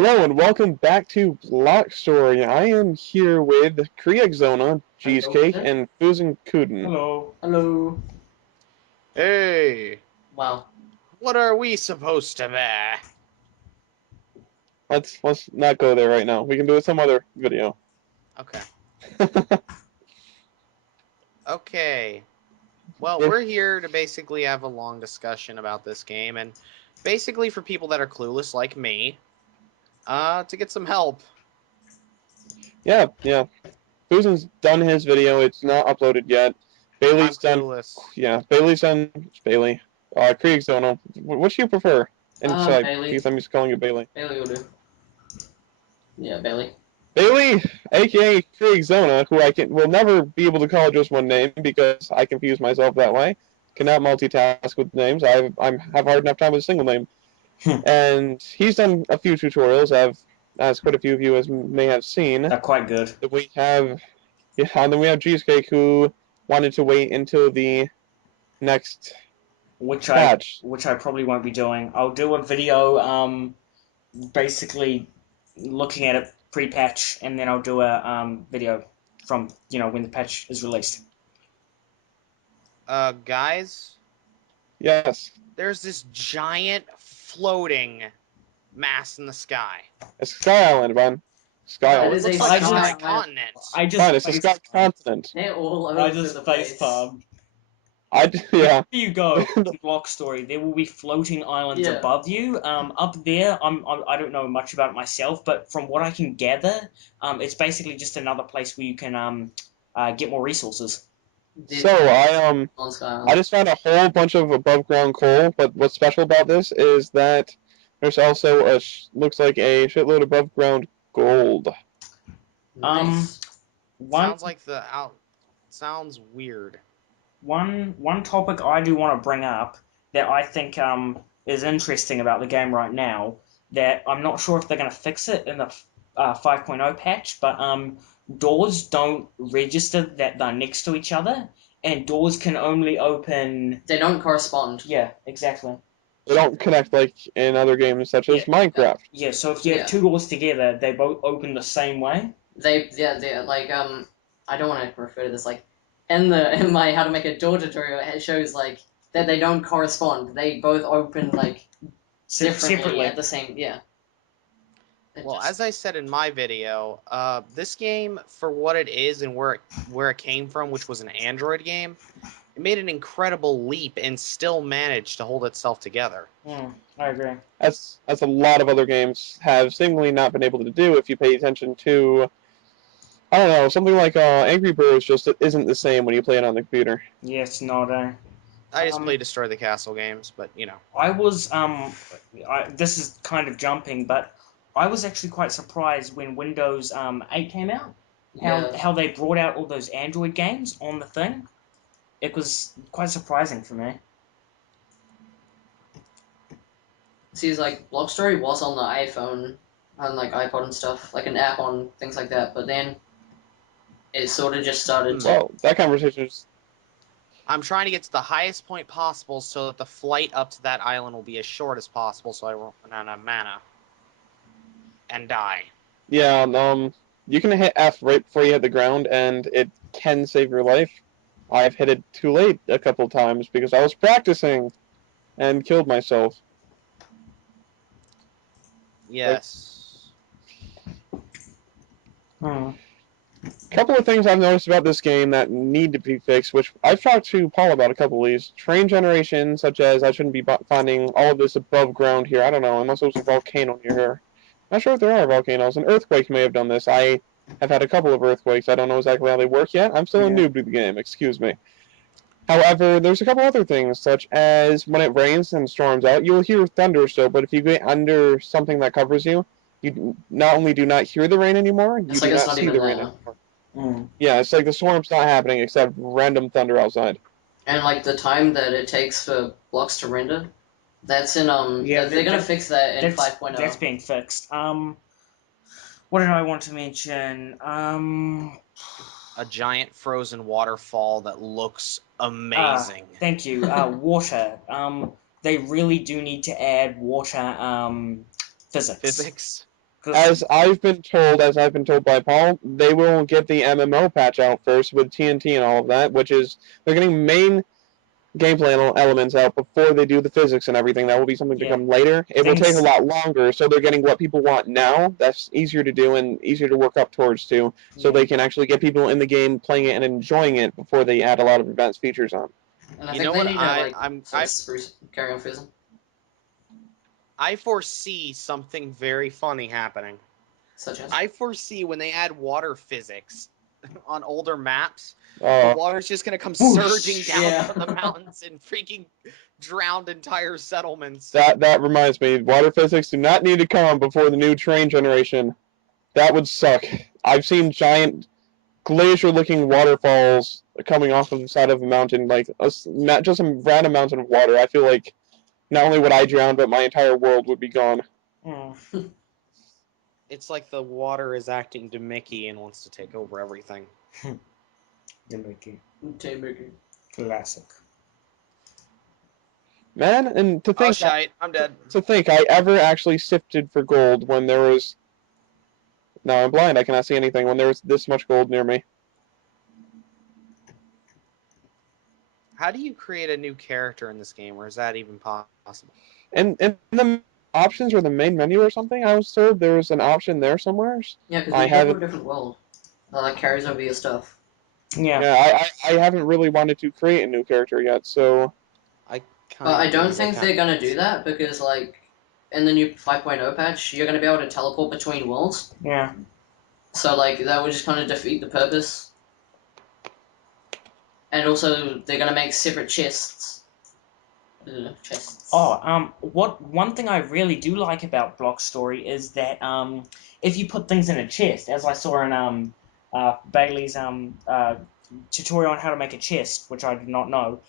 Hello and welcome back to Blockstory. I am here with Kriegzona, Jeezcake, and Fusen Kuden. Hello. Hello. Hey, Wow. what are we supposed to be? Let's not go there right now. We can do it some other video. Okay. Okay. Well, we're here to basically have a long discussion about this game, and basically for people that are clueless like me, to get some help. Yeah. Fusen's done his video. It's not uploaded yet. Bailey's done. Clueless. Yeah, Bailey's done. Bailey. Kriegzona. What do you prefer? Inside, Bailey. because I'm just calling you Bailey. Bailey will do. Yeah, Bailey. Bailey, aka Kriegzona, who will never be able to call just one name because I confuse myself that way. Cannot multitask with names. I have hard enough time with a single name. And he's done a few tutorials, as quite a few of you may have seen. They're quite good. And then we have Jeezcake, who wanted to wait until the next patch. Which I probably won't be doing. I'll do a video, basically looking at it pre-patch, and then I'll do a video from when the patch is released. Guys, Yes. there's this giant floating mass in the sky. It's Sky Island, man. Sky That Island. is It looks a like a sky sky island. continent. It's a Sky continent. They're all over I just the face place. palm. Yeah. Here you go. Blockstory. There will be floating islands Yeah. above you. Up there, I don't know much about it myself, but from what I can gather, it's basically just another place where you can get more resources. So On Sky I Island. just found a whole bunch of above ground coal, but what's special about this is that there's also looks like a shitload of above ground gold. Nice. Sounds like sounds weird. One topic I do want to bring up that I think is interesting about the game right now, that I'm not sure if they're going to fix it in the 5.0 patch, but doors don't register that they're next to each other, and doors can only open... They don't correspond. Yeah, exactly. They don't connect like in other games such as Minecraft. Yeah, so if you have two doors together, they both open the same way. They're like I don't want to refer to this like in my how to make a door tutorial. It shows like that they don't correspond. They both open like differently Separately. at the same. Yeah. Well, as I said in my video, this game, for what it is and where it came from, which was an Android game, it made an incredible leap and still managed to hold itself together. I agree. As a lot of other games have seemingly not been able to do if you pay attention to, I don't know, something like Angry Birds just isn't the same when you play it on the computer. Yeah, it's not a... I just play Destroy the Castle games, but I was this is kind of jumping, but I was actually quite surprised when Windows 8 came out. How they brought out all those Android games on the thing. It was quite surprising for me. See, it's like Blockstory was on the iPhone, on like iPod and stuff, like an app on things like that. But then it sort of just started to. Well, that conversation is... I'm trying to get to the highest point possible so that the flight up to that island will be as short as possible, so I won't run out of mana and die. Yeah, you can hit F right before you hit the ground, and it can save your life. I've hit it too late a couple times because I was practicing and killed myself. Yes. A couple of things I've noticed about this game that need to be fixed, which I've talked to Paul about a couple of these. Train generation, such as I shouldn't be finding all of this above ground here. I don't know, unless there was a volcano near here. Not sure if there are volcanoes. An earthquake may have done this. I have had a couple of earthquakes. I don't know exactly how they work yet. I'm still a noob to the game, excuse me. However, there's a couple other things, such as when it rains and storms out, you'll hear thunder still, but if you get under something that covers you, you not only do not hear the rain anymore, you do not see the rain anymore. Yeah, it's like the storm's not happening except random thunder outside. And like the time that it takes for blocks to render, that's in they're gonna fix that in 5.0. That's being fixed. What did I want to mention? A giant frozen waterfall that looks amazing. Thank you. Water. They really do need to add water physics. Physics? As I've been told by Paul, they will get the MMO patch out first with TNT and all of that, which is they're getting main gameplay elements out before they do the physics and everything. That will be something to come later. It will take a lot longer, so they're getting what people want now. That's easier to do and easier to work up towards too, so they can actually get people in the game playing it and enjoying it before they add a lot of advanced features on. And I think they need to carry on fizzing. I foresee something very funny happening. Such as? I foresee when they add water physics on older maps, the water's just gonna come surging down from the mountains and freaking drown entire settlements. That reminds me, water physics do not need to come before the new train generation. That would suck. I've seen giant glacier-looking waterfalls coming off of the side of a mountain, like just a random mountain of water. I feel like not only would I drown, but my entire world would be gone. It's like the water is acting Demicky and wants to take over everything. Demicky. Classic. Man, and to think, I'm dead. To think I ever actually sifted for gold when there was. No, I'm blind. I cannot see anything when there was this much gold near me. How do you create a new character in this game, or is that even possible? And the options or the main menu or something, I was told there was an option there somewhere. Yeah, because you go to a different world. That carries over your stuff. Yeah, I haven't really wanted to create a new character yet, so... I don't think they're going to do that, because, like, in the new 5.0 patch, you're going to be able to teleport between worlds. Yeah. So, like, that would just kind of defeat the purpose. And also, they're going to make separate chests. One thing I really do like about Blockstory is that if you put things in a chest, as I saw in Bailey's tutorial on how to make a chest, which I did not know,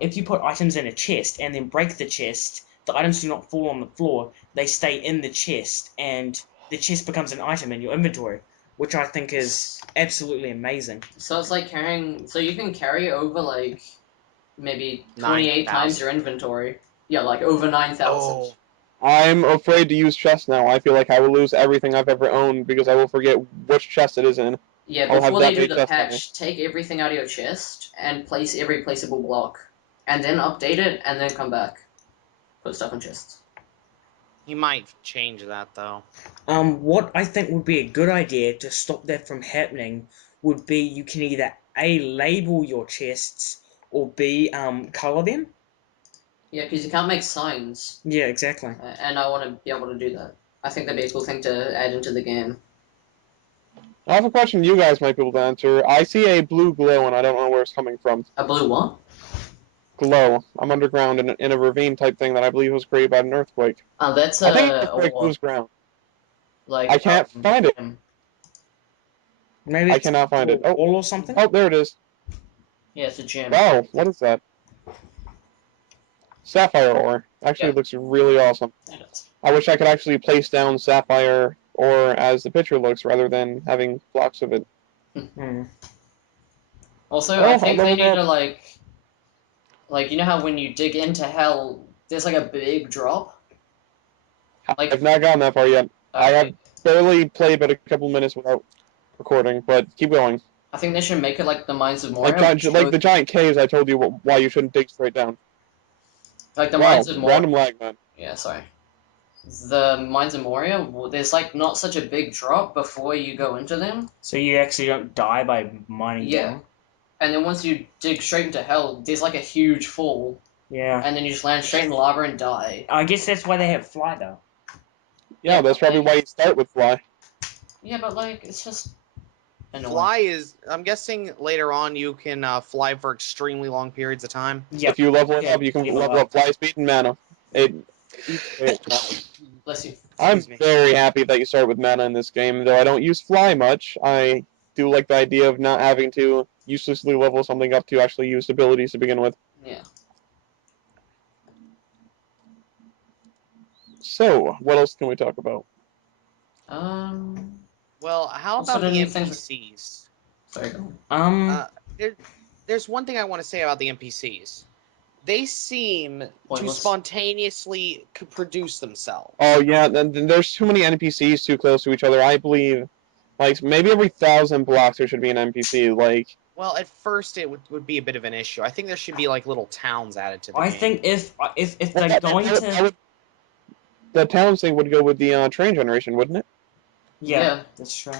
if you put items in a chest and then break the chest, the items do not fall on the floor, they stay in the chest, and the chest becomes an item in your inventory, which I think is absolutely amazing. So it's like carrying... So you can carry over, like, maybe 28 times your inventory. Yeah, like over 9,000. Oh. I'm afraid to use chests now. I feel like I will lose everything I've ever owned because I will forget which chest it is in. Yeah, before they do the patch, take everything out of your chest and place every placeable block. And then update it, and then come back. Put stuff in chests. He might change that, though. What I think would be a good idea to stop that from happening would be you can either A, label your chests, or B, color them. Yeah, because you can't make signs. Yeah, exactly. And I want to be able to do that. I think that'd be a cool thing to add into the game. I have a question you guys might be able to answer. I see a blue glow, and I don't know where it's coming from. A blue what? Glow. I'm underground in a ravine type thing that I believe was created by an earthquake. That's I think it was ground. Like I can't find it. Maybe I cannot find it. Oh, or something. Oh, there it is. Yeah, it's a gem. Wow, what is that? Sapphire ore. Actually, it looks really awesome. I wish I could actually place down sapphire ore as the picture looks, rather than having blocks of it. Also, I think they need to like, you know how when you dig into hell, there's like a big drop? Like, I've not gotten that far yet. Okay. I have barely played but a couple minutes without recording, but keep going. I think they should make it like the Mines of Moria. Like the giant caves I told you why you shouldn't dig straight down. Like the Mines of Moria. Random lag, man. Yeah, sorry. The Mines of Moria, there's like not such a big drop before you go into them. So you actually don't die by mining down? And then once you dig straight into hell, there's like a huge fall. Yeah. And then you just land straight in lava and die. I guess that's why they have fly, though. Yeah, that's probably why you start with fly. Yeah, but like, it's just annoying. Fly is... I'm guessing later on you can fly for extremely long periods of time. Yep. If you level it up, you can level up fly speed and mana. Bless you. I'm very happy that you start with mana in this game, though I don't use fly much. I do like the idea of not having to uselessly level something up to actually use abilities to begin with. Yeah. So, what else can we talk about? Well, how about the NPCs? Sorry, go on. There's one thing I want to say about the NPCs. they seem to spontaneously produce themselves. Oh yeah, then there's too many NPCs too close to each other. I believe, like maybe every 1,000 blocks there should be an NPC. Like, well, at first it would be a bit of an issue. I think there should be like little towns added to the game. I think if they're going to, the towns thing would go with the train generation, wouldn't it? Yeah, that's true.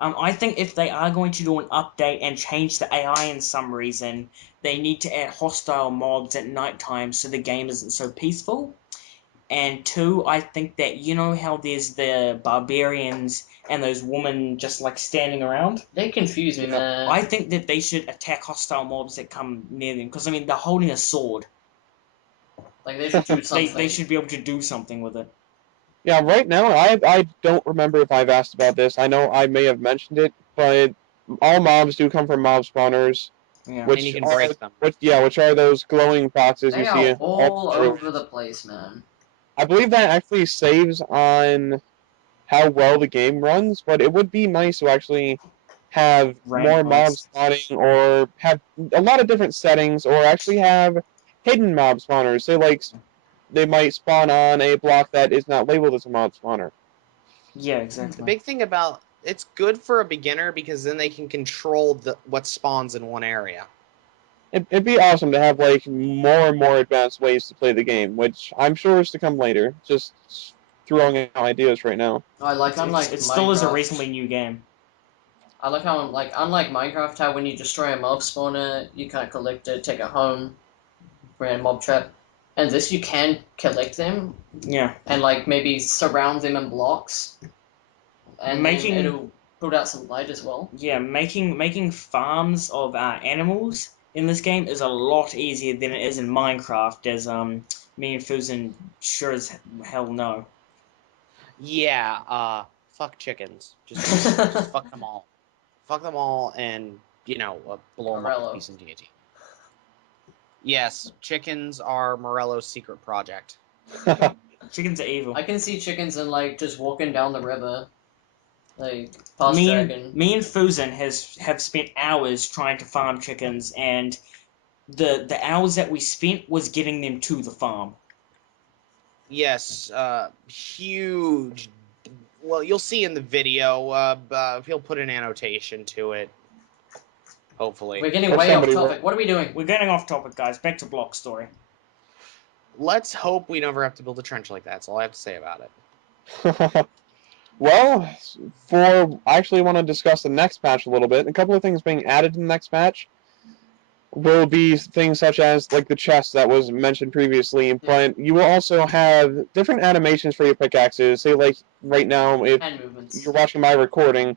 I think if they are going to do an update and change the AI in some reason, they need to add hostile mobs at nighttime so the game isn't so peaceful. And 2, I think that, you know how there's the barbarians and those women just like standing around? They confuse me, man. I think that they should attack hostile mobs that come near them, because I mean they're holding a sword. Like they should do something. They should be able to do something with it. Yeah, right now, I don't remember if I've asked about this. I know I may have mentioned it, but all mobs do come from mob spawners. Yeah. Which and you can break them. Which are those glowing boxes they you see all over the place, man. I believe that actually saves on how well the game runs, but it would be nice to actually have more mob spawning, or have a lot of different settings, or actually have hidden mob spawners. Say, like, they might spawn on a block that is not labeled as a mob spawner. Yeah, exactly. The big thing about it's good for a beginner because then they can control what spawns in one area. It'd be awesome to have like more and more advanced ways to play the game, which I'm sure is to come later. Just throwing out ideas right now. Unlike it still is a reasonably new game. I like how unlike Minecraft, how when you destroy a mob spawner, you can't collect it, take it home, bring a mob trap. And this, you can collect them. Yeah. And, like, maybe surround them in blocks. And it'll put out some light as well. Yeah, making farms of animals in this game is a lot easier than it is in Minecraft, as me and Fusen sure as hell know. Yeah, fuck chickens. Just fuck them all. Fuck them all and, blow them up with peace and deity. Yes, chickens are Morello's secret project. Chickens are evil. I can see chickens and like just walking down the river, like past dragon. Me and Fusen have spent hours trying to farm chickens, and the hours that we spent was getting them to the farm. Yes, huge. Well, you'll see in the video. He'll put an annotation to it. Hopefully. We're getting way off topic. What are we doing? We're getting off topic, guys. Back to Blockstory. Let's hope we never have to build a trench like that. That's all I have to say about it. Well, I actually want to discuss the next patch a little bit. A couple of things being added in the next patch will be things such as like the chest that was mentioned previously, but you will also have different animations for your pickaxes. Say, like right now, if you're watching my recording,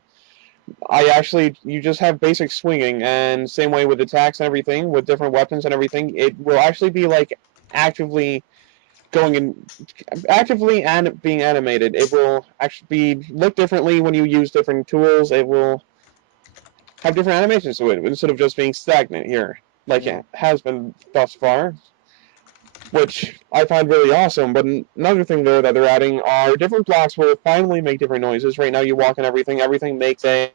you just have basic swinging, and same way with attacks and everything, with different weapons and everything, it will actually be like actively being animated. It will actually look differently when you use different tools. It will have different animations to it, instead of just being stagnant here, like it has been thus far, which I find really awesome. But another thing there that they're adding are different blocks will finally make different noises. Right now you walk on everything makes a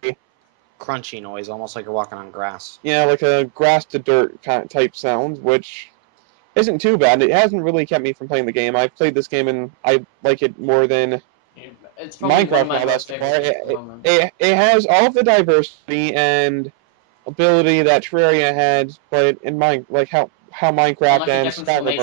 crunchy noise, almost like you're walking on grass. Yeah, like a grass to dirt type sound, which isn't too bad. It hasn't really kept me from playing the game. I've played this game and I like it more than Minecraft now thus far. It has all of the diversity and ability that Terraria had, but in how Minecraft and Skyrim